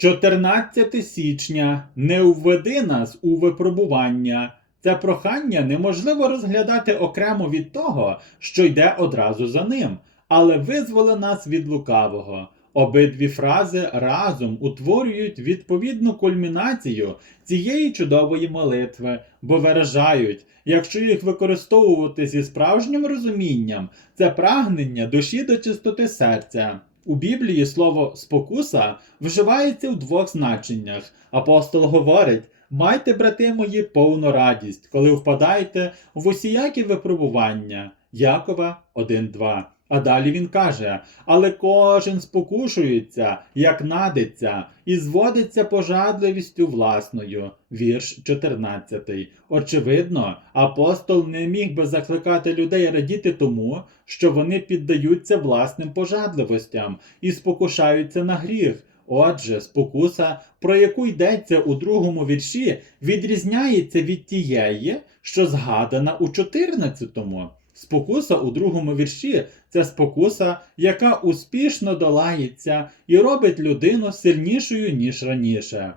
14 січня не введи нас у випробування. Це прохання неможливо розглядати окремо від того, що йде одразу за ним, але визволи нас від лукавого. Обидві фрази разом утворюють відповідну кульмінацію цієї чудової молитви, бо виражають, якщо їх використовувати зі справжнім розумінням, це прагнення душі до чистоти серця. У Біблії слово спокуса вживається в двох значеннях. Апостол говорить: майте, брати мої, повну радість, коли впадаєте в усіякі випробування. Якова 1.2. А далі він каже: але кожен спокушується, як надиться, і зводиться пожадливістю власною. Вірш 14. Очевидно, апостол не міг би закликати людей радіти тому, що вони піддаються власним пожадливостям і спокушаються на гріх. Отже, спокуса, про яку йдеться у другому вірші, відрізняється від тієї, що згадана у 14-му. Спокуса у другому вірші це спокуса, яка успішно долається і робить людину сильнішою, ніж раніше.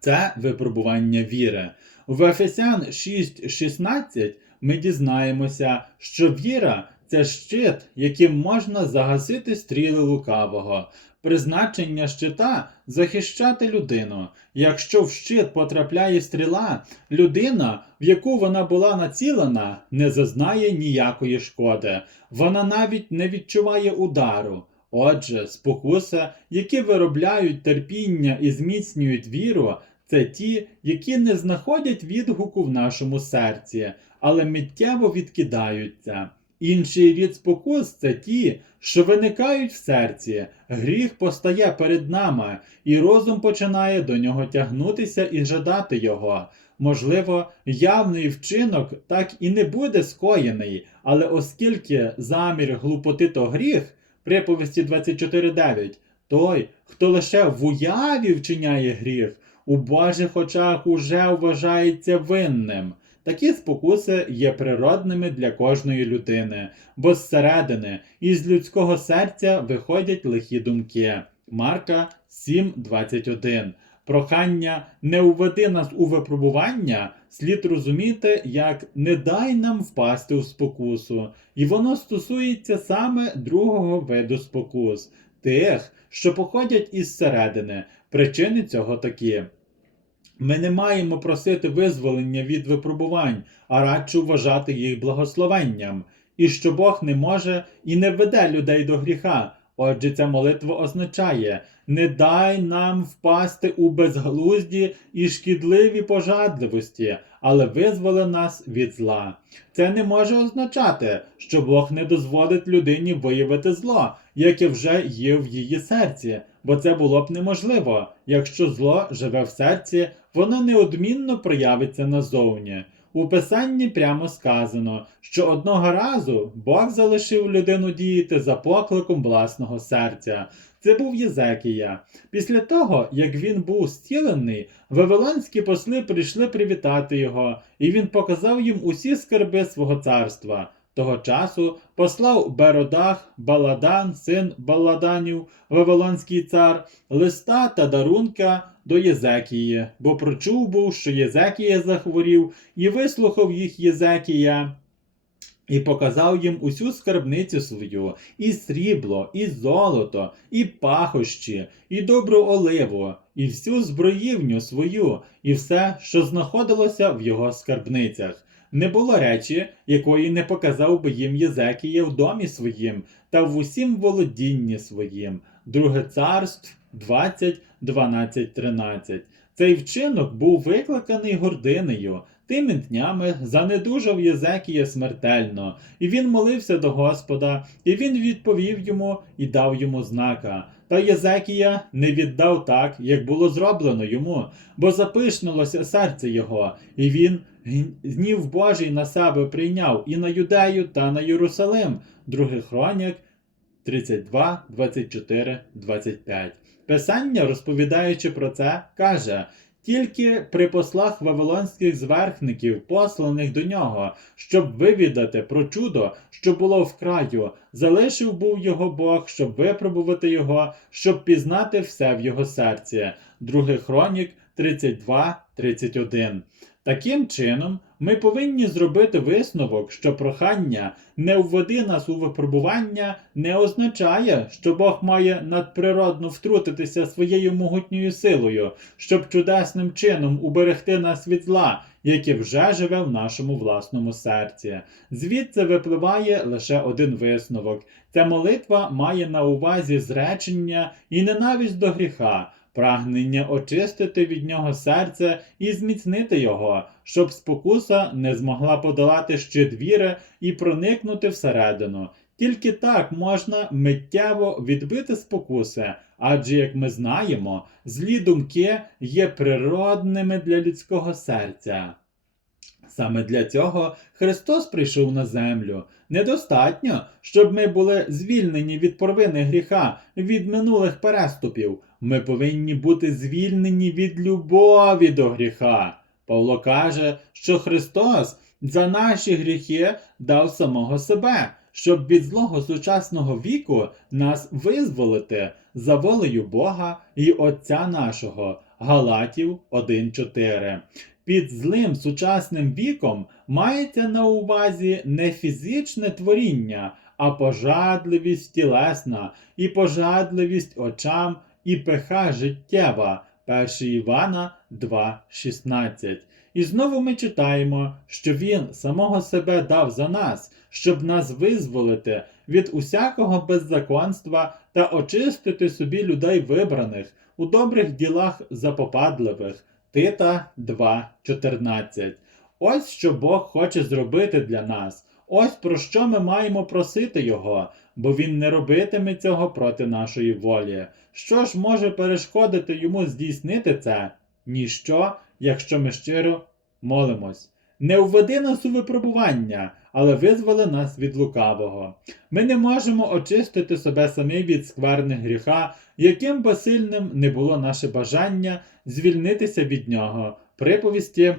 Це випробування віри. В Ефесян 6.16 ми дізнаємося, що віра це щит, яким можна загасити стріли лукавого. Призначення щита захищати людину. Якщо в щит потрапляє стріла, людина, в яку вона була націлена, не зазнає ніякої шкоди. Вона навіть не відчуває удару. Отже, спокуси, які виробляють терпіння і зміцнюють віру, це ті, які не знаходять відгуку в нашому серці, але миттєво відкидаються. Інший рід спокус це ті, що виникають в серці, гріх постає перед нами, і розум починає до нього тягнутися і жадати його. Можливо, явний вчинок так і не буде скоєний, але оскільки замір глупоти то гріх, приповісті 24.9, той, хто лише в уяві вчиняє гріх, у Божих очах уже вважається винним. Такі спокуси є природними для кожної людини, бо зсередини із людського серця виходять лихі думки. Марка 7.21. Прохання не уведи нас у випробування слід розуміти, як не дай нам впасти в спокусу, і воно стосується саме другого виду спокус, тих, що походять із середини. Причини цього такі. Ми не маємо просити визволення від випробувань, а радше вважати їх благословенням, і що Бог не може і не веде людей до гріха. Отже, ця молитва означає: не дай нам впасти у безглузді і шкідливі пожадливості, але визволи нас від зла. Це не може означати, що Бог не дозволить людині виявити зло, яке вже є в її серці, бо це було б неможливо. Якщо зло живе в серці, воно неодмінно проявиться назовні. У писанні прямо сказано, що одного разу Бог залишив людину діяти за покликом власного серця. Це був Єзекія. Після того, як він був зцілений, вавилонські посли прийшли привітати його, і він показав їм усі скарби свого царства. Того часу послав Беродах, Баладан, син Баладанів, Вавилонський цар, листа та дарунка до Єзекії, бо прочув був, що Єзекія захворів, і вислухав їх Єзекія. І показав їм усю скарбницю свою, і срібло, і золото, і пахощі, і добру оливу, і всю зброївню свою, і все, що знаходилося в його скарбницях. Не було речі, якої не показав би їм Єзекія в домі своїм та в усім володінні своїм. Друге царств 20, 12, 13. Цей вчинок був викликаний гординею. Тими днями занедужав Єзекія смертельно, і він молився до Господа, і він відповів йому і дав йому знака. Та Єзекія не віддав так, як було зроблено йому, бо запишнулося серце його, і він гнів Божий на себе прийняв і на Юдею та на Єрусалим. Другий хронік 32, 24, 25. Писання, розповідаючи про це, каже: Тільки при послах вавилонських зверхників, посланих до нього, щоб вивідати про чудо, що було в краю, залишив був його Бог, щоб випробувати його, щоб пізнати все в його серці. Другий хронік 32-31. Таким чином, ми повинні зробити висновок, що прохання не введи нас у випробування не означає, що Бог має надприродно втрутитися своєю могутньою силою, щоб чудесним чином уберегти нас від зла, яке вже живе в нашому власному серці. Звідси випливає лише один висновок. Ця молитва має на увазі зречення і ненависть до гріха прагнення очистити від нього серце і зміцнити його, щоб спокуса не змогла подолати щит віри і проникнути всередину. Тільки так можна миттєво відбити спокуси, адже, як ми знаємо, злі думки є природними для людського серця. Саме для цього Христос прийшов на землю. Недостатньо, щоб ми були звільнені від провини гріха, від минулих переступів. Ми повинні бути звільнені від любові до гріха. Павло каже, що Христос за наші гріхи дав самого себе, щоб від злого сучасного віку нас визволити за волею Бога і Отця нашого. Галатів 1.4 під злим сучасним віком мається на увазі не фізичне творіння, а пожадливість тілесна, і пожадливість очам, і пеха життєва. 1 Івана 2,16. І знову ми читаємо, що Він самого себе дав за нас, щоб нас визволити від усякого беззаконства та очистити собі людей вибраних у добрих ділах запопадливих. Тита 2.14. Ось що Бог хоче зробити для нас. Ось про що ми маємо просити Його, бо Він не робитиме цього проти нашої волі. Що ж може перешкодити йому здійснити це? Ніщо, якщо ми щиро молимось. Не введи нас у випробування, але визволи нас від лукавого. Ми не можемо очистити себе самі від скверних гріха, яким би сильним не було наше бажання звільнитися від нього. Приповісті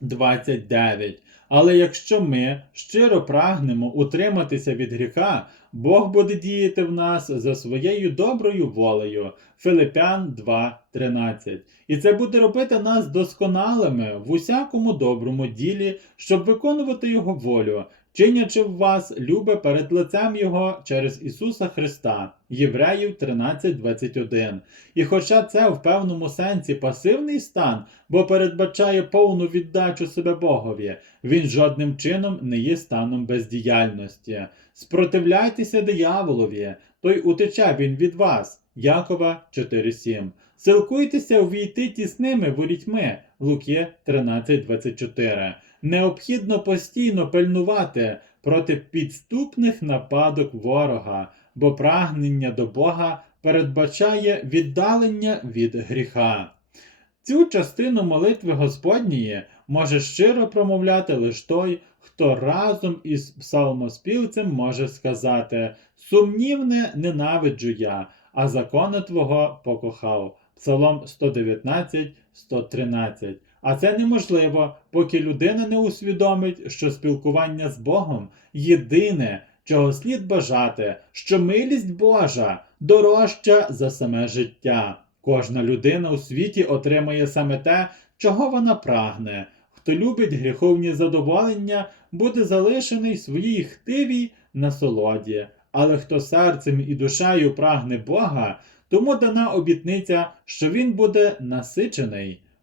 29. Але якщо ми щиро прагнемо утриматися від гріха, Бог буде діяти в нас за своєю доброю волею. Филипян 2.13. І це буде робити нас досконалими в усякому доброму ділі, щоб виконувати Його волю, чинячи в вас любе перед лицем Його через Ісуса Христа. Євреїв 13.21. І хоча це в певному сенсі пасивний стан, бо передбачає повну віддачу себе Богові, він жодним чином не є станом бездіяльності. Спротивляйтеся дияволові, той утече він від вас. Якова 4.7. Силкуйтеся увійти тісними ворітьми. Луки 13.24. Необхідно постійно пильнувати проти підступних нападок ворога, бо прагнення до Бога передбачає віддалення від гріха. Цю частину молитви Господньої може щиро промовляти лише той, хто разом із псалмоспівцем може сказати Сумнівне ненавиджу я, а закони Твого покохав. Псалом 119, 113. А це неможливо, поки людина не усвідомить, що спілкування з Богом єдине, чого слід бажати, що милість Божа дорожча за саме життя. Кожна людина у світі отримає саме те, чого вона прагне. Хто любить гріховні задоволення, буде залишений своїй хтивій насолоді. Але хто серцем і душею прагне Бога, тому дана обітниця, що він буде насичений.